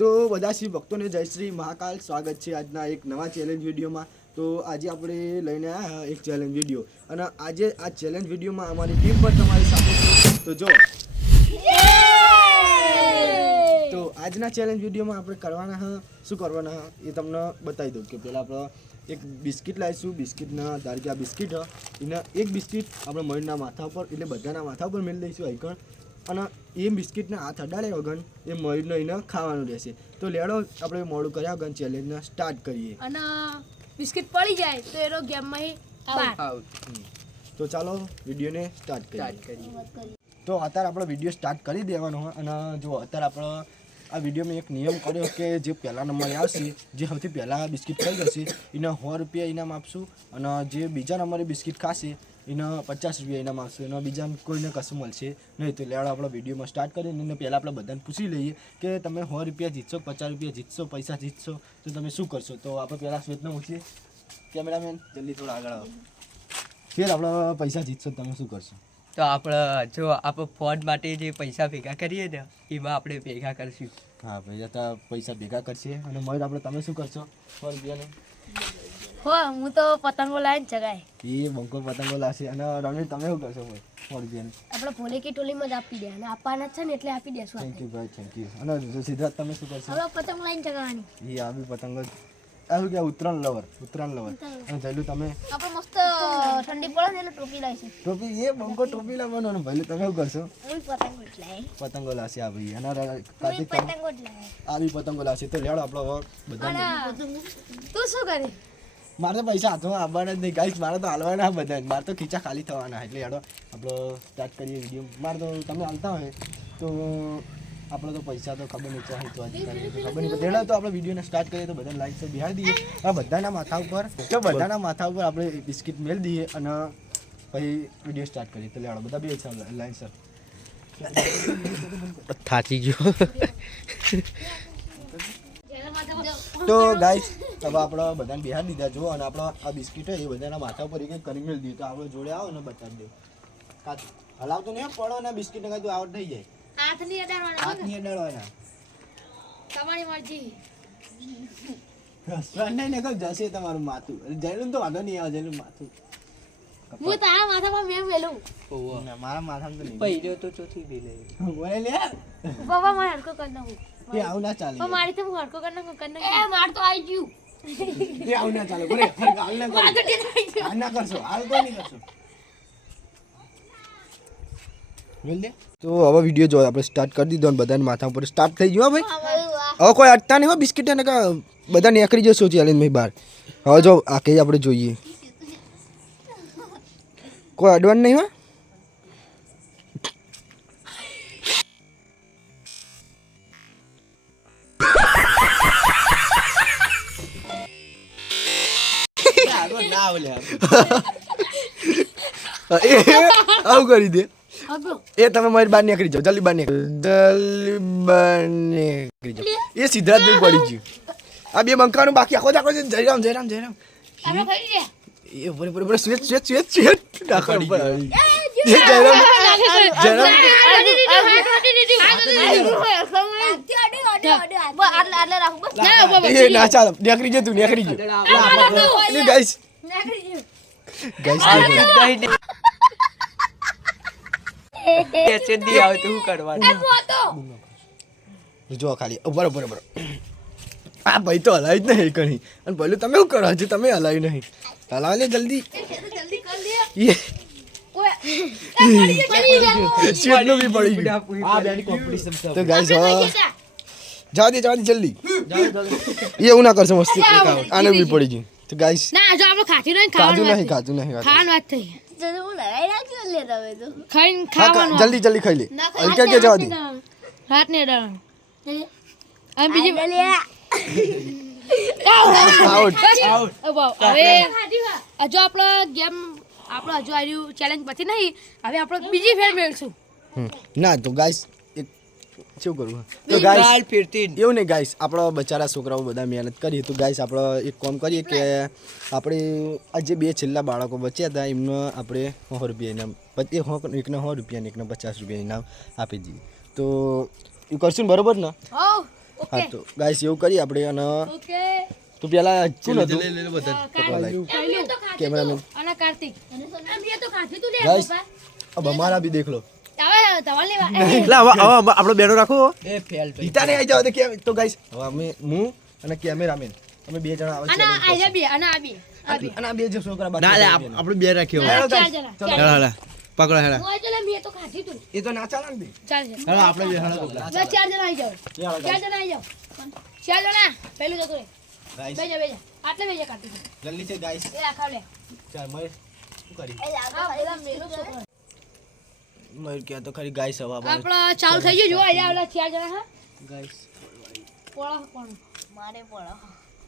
તો બધા શ્રી ભક્તોને જય શ્રી મહાકાલ, સ્વાગત છે આજના એક નવા ચેલેન્જ વિડીયોમાં। તો આજે આપણે લઈને આવ્યા એક ચેલેન્જ વિડીયો, અને આજે આ ચેલેન્જ વિડીયોમાં અમારી ટીમ પર તમારી સાથે છે। તો જો તો આજના ચેલેન્જ વિડીયોમાં આપણે કરવાના શું કરવાના એ તમને બતાવી દઉં કે પહેલાં આપણે એક બિસ્કિટ લાવીશું। બિસ્કિટના ધારો કે આ બિસ્કિટ એના એક બિસ્કિટ આપણે મયુરના માથા ઉપર એટલે બધાના માથા ઉપર મેળ દઈશું આઈકણ, અને એ બિસ્કિટના હાથ અડાડ્યા વગર એ મયુરને એને ખાવાનું રહેશે। તો લેડો આપણે મોડું કર્યા વગર ચેલેન્જને સ્ટાર્ટ કરીએ, અને બિસ્કિટ પડી જાય તો એનો ગેમમાં આઉટ। તો ચાલો વિડીયોને સ્ટાર્ટ કરીએ। તો અત્યારે આપણે વિડીયો સ્ટાર્ટ કરી દેવાનો હોય, અને જો અત્યારે આપણે આ વિડીયોમાં એક નિયમ કર્યો કે જે પહેલા નંબરે આવશે, જે સૌથી પહેલાં બિસ્કિટ ખાઈ જશે એને 100 રૂપિયા ઇનામ આપશું, અને જે બીજા નંબરે બિસ્કિટ ખાશે એને 50 રૂપિયા ઇનામ આપશે, અને બીજાને કોઈને કશું મળશે નહીં। તો લેડો આપણે વિડીયોમાં સ્ટાર્ટ કરીએ, અને પહેલાં આપણે બધાને પૂછી લઈએ કે તમે 100 રૂપિયા જીતશો, 50 રૂપિયા જીતશો, પૈસા જીતશો તો તમે શું કરશો। તો આપણે પહેલાં શ્વેતને પૂછીએ। કેમેરામેન જલ્દી થોડા આગળ આવો। શ્વેત, આપણે પૈસા જીતશો તમે શું કરશો? તો આપણે જો આપણે ફોન માટે જે પૈસા ભેગા કરીએ ને એમાં આપણે ભેગા કરશું। હા ભાઈ, તો પૈસા ભેગા કરશે। અને મયુર, આપણે તમે શું કરશો 100 રૂપિયાને? હો હું તો પતંગો લાવીને ચગાય એ બંકો પતંગો લાવશે। અને રણવીર, તમે શું કરશો ભાઈ 100 રૂપિયાને? આપણે ભોલે કી ટોલીમાં જ આપી દે, અને આપવાના છે ને એટલે આપી દેશું થેન્ક યુ ભાઈ, થેન્ક યુ। અને સિદ્ધાર્થ, તમે શું કરશો? આપણે પતંગ લાવીને ચગાવવાની। એ આવી પતંગો આવું કે ઉત્તરાયણ લવર અને જયલું તમે? આપણે મસ્ત ઠંડી પડે ને એટલે ટોપી લાવીશું। ટોપી, એ બંકો ટોપી લાવવાનો ને ભાઈ, તમે શું કરશો? હું પતંગો જ લાવી, પતંગો લાવશે આ ભાઈ, અને કાર્તિક પતંગો જ લાવી। આવી પતંગો લાવશે। તો લેડો આપણે બધા તું શું કરે? મારે તો પૈસા હાથમાં આવવાના જ નહીં ગાઈસ, મારે તો હાલવાના બધા, મારે તો ખીચા ખાલી થવાના। એટલે હેડો આપણે સ્ટાર્ટ કરીએ વિડીયો। મારે તો તમે હાલતા હોય તો આપણે તો પૈસા તો ખબર નહીં ચાહી તો ખબર નહીં, હેડો તો આપણે વિડીયોને સ્ટાર્ટ કરીએ। તો બધાને લાઈક તો બિહાડી દઈએ આ બધાના માથા ઉપર, તો બધાના માથા ઉપર આપણે બિસ્કિટ મેળ દઈએ, અને પછી વિડીયો સ્ટાર્ટ કરીએ। તો લેડો બધા બે છે લાઈન સર। થાકી ગયો। તો ગાઈસ હવે આપણે બધાને બિહાર દીધા જો, અને આપણે આ બિસ્કિટ હોય એ બધાના માથા ઉપર એક એક કરી મેળ દઈએ। તો આપણે જોડે આવો ને બતાવી દે, હલાવતો નહીં પડો ને બિસ્કિટ ને કાંઈ આવડ થઈ જાય, હાથ ની અડાડવાના, હાથ નહીં અડાડવાના, તમારી મરજી। નહીં ને જશે તમારું માથું, જયલું તો વાંધો નહીં આવે, જયલું માથું હું તારા માથામાં મેં મેલું, ના, મારા માથામાં તો નહીં પહેર્યો તો ચોથી બી લઈ બોલે લે બાબા મારે હડકો કરી નાખું, એ આવું ના ચાલે, પણ મારી તો હું હડકો કરી નાખું। એ માર તો આવી ગયું, એ આવું ના ચાલે, બોલે હાલ ના કરો, હાલ ના કરશો, હાલ તો નહીં કરશો, બોલ દે। તો હવે વિડીયો જો આપણે સ્ટાર્ટ કરી દીધો, અને બધાને માથા ઉપર સ્ટાર્ટ થઈ ગયો ભાઈ। હવે કોઈ અટતા નહીં હોય બિસ્કિટ, ને બધા નીકળી જશો ચેલેન્જ ભાઈ બહાર। હવે જો આ કઈ આપણે જોઈએ, કોઈ અડવાનું નહીં હોય। આવું કરી દે, એ તમે મારી બહાર નીકળી જાઓ, જલ્દી બહાર નીકળી જાઓ। એ સિદ્ધાર્થ બી પડી ગયું, આ બે બંકાનું બાકી આખો દાખો છે। જયરામ એ બરે સ્વેત દાખો ઉપર આવી જયરામ ના ચાલો, નીકળી જાય તું, નીકળી ગયો ગાઈસ આવતું કરવાનું। જો ખાલી બરોબર આ ભાઈ તો હલાવી જ નહીં કણી, અને પહેલું તમે શું કરો? હજુ તમે હલાવી નહીં, હલાવી લે જલ્દી। સ્વેતનું બી પડી ગયું। તો ગાઈસ જવા દે જલ્દી, એ એવું ના કરશો મસ્તી, આને બી પડી ગયું। તો ગાઈસ ના જો આપણે ખાતી નહીં, ખાધું નહીં ખાવાનું વાત થઈ, ખાઈને હા, જલ્દી ખાઈ લે, હલકા કે જવા દે, હાથ નહીં અડાડવાનું। અને બીજી આઉટ। હવે હજુ આપણો ગેમ આપણો હજુ આવ્યું ચેલેન્જ પછી નહીં, હવે આપણે બીજી ફેર મેળશું। ના તો ગાઈસ શું કરવું? તો ગાઈસ ફિરતી એવું નહીં ગાઈસ, આપણા બચારા છોકરાઓ બધા મહેનત કરી, તો ગાઈસ આપણે એક કામ કરીએ કે આપણે આ જે બે છેલ્લા બાળકો બચ્યા હતા એમને આપણે 100 રૂપિયા ઇનામ, એકને 100 રૂપિયા ને એકને 50 રૂપિયા ઇનામ આપી દઈએ। તો એ કરશું ને, બરોબર ને? હા તો ગાઈસ એવું કરીએ આપણે અને ઓકે તો પેલા શું હતું પહેલું કેમેરામેન અને કાર્તિક મેં તો ખાધું તું લે ગાઈસ પપ્પા अब हमारा भी देख लो તવા તવા લેવા એટલે હવે આપણો બેનો રાખો એ ફેલ ગીતાને આવી જાવ તો ગાઈસ હવે અમે હું અને કેમેરામેન અમે બે જણા આવે અને આ બે અને આ બે અને આ બે જે છોકરા બાકી ના લે છે, આપણે બે રાખ્યો હેલો ચાર guys, જણા ચલો. હેલો હેલો પકડો હેલો હું ચલે મેં તો ખાધું તું એ તો ના ચાલે ને બે. ચાર જણા હેલો આપણે બે હેલો બે ચાર જણા આવી જાવ ચાલો ચાર guys. જણા આવી જાવ ચાર જણા પહેલું જતો રે Guys, બેજા આટલે બેજા કાર્તિક જલ્દી છે ગાઈસ એ આખા લે ચાલ મય શું કરી આ પેલા મેલો છોકરો મય કે તો ખરી ગાઈસ હવે આપણે આપણા ચાલુ થઈ ગયું જો અહીંયા ઓલા ચાર જણા હા ગાઈસ પોળા કોણ મારે પોળા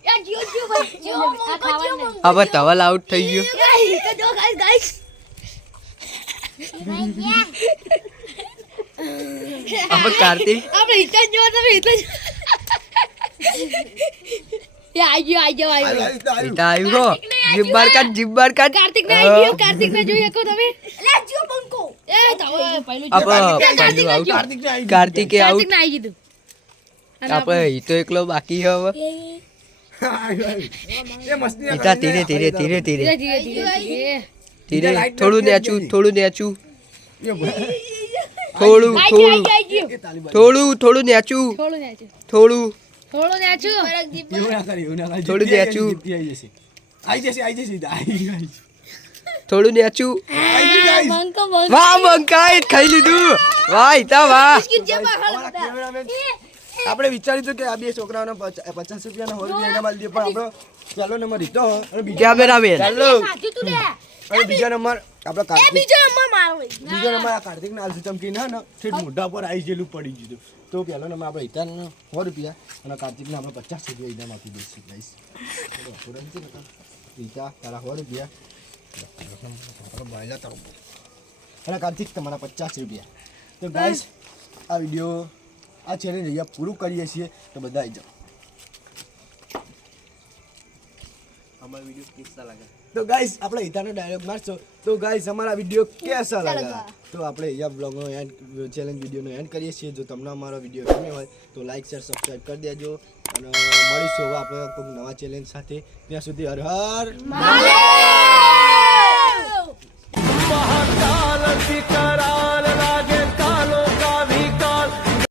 યા જીઓ જીઓ ભાઈ જીઓ આ ખાવાનું હવે ધવલ આઉટ થઈ ગયો ગાઈસ તો જો ગાઈસ હવે કાર્તિક આપણે હિતા જો તમે હિતા યા આઈ ગયો ઈતા આવ્યો જીબ બાર કાઢ કાર્તિક ને આઈ ગયો કાર્તિક ને જોઈ શકો તમે લે જીઓ બંકો એ તો પહેલું પહેલું આઉટ કાર્તિકે આઉટ કાર્તિક ને આઈ ગયું આપણે ઈતો એકલો બાકી છે હવે એ મસ્તી ઈતા ધીરે ધીરે ધીરે ધીરે ધીરે ધીરે ધીરે થોડું નેચું થોડું નેચું આઈ ગયો થોડું નેચું થોડું નેચું થોડું થોડું નેચું થોડું નેચું આવી જશે થોડું નેચું બંકો વાહ બંકાઈ ખાઈ લીધું વાહ ઈતા વાહ આપણે વિચાર્યું હતું કે આ બે છોકરાઓને 50 રૂપિયાનો 100 રૂપિયા ઇનામ આલી દે પણ આપણો પહેલો નંબર રીતો અને કેમેરામેન ખાધું તું લે અને બીજો નંબર આપણો કાર્તિક બીજો નંબર મારો બીજો નંબર આ કાર્તિક ના આલસુ ચમકી ના ઠેઠ મોઢા પર આવી ગયેલું પડી ગયું તો પહેલો નંબર આપણે હિતાનો 100 રૂપિયા અને કાર્તિકને આપણે 50 રૂપિયા ઇનામ આપી દઈશું ગાઈસ હિતા તારા 100 રૂપિયા અને કાર્તિક તમારા 50 રૂપિયા તો ગાઈસ આ વિડીયો આ ચેલેન્જ અહીંયા પૂરું કરીએ છીએ તો બધા આવી જાઓ हमारा वीडियो कैसा लगा તો ગાઈસ આપણે હિતાનો ડાયલોગ મારશો તો ગાઈસ અમારા વિડીયો કેસા લાગા તો આપણે અહીંયા બ્લોગનો એન્ડ ચેલેન્જ વિડીયોનો એન્ડ કરીએ છીએ જો તમને અમારો વિડીયો ગમ્યો હોય તો લાઈક શેર સબસ્ક્રાઇબ કરી દેજો અને મળીશું હવે આપણે કોઈ નવા ચેલેન્જ સાથે ત્યાં સુધી હર હર મહાદેવ महाकाल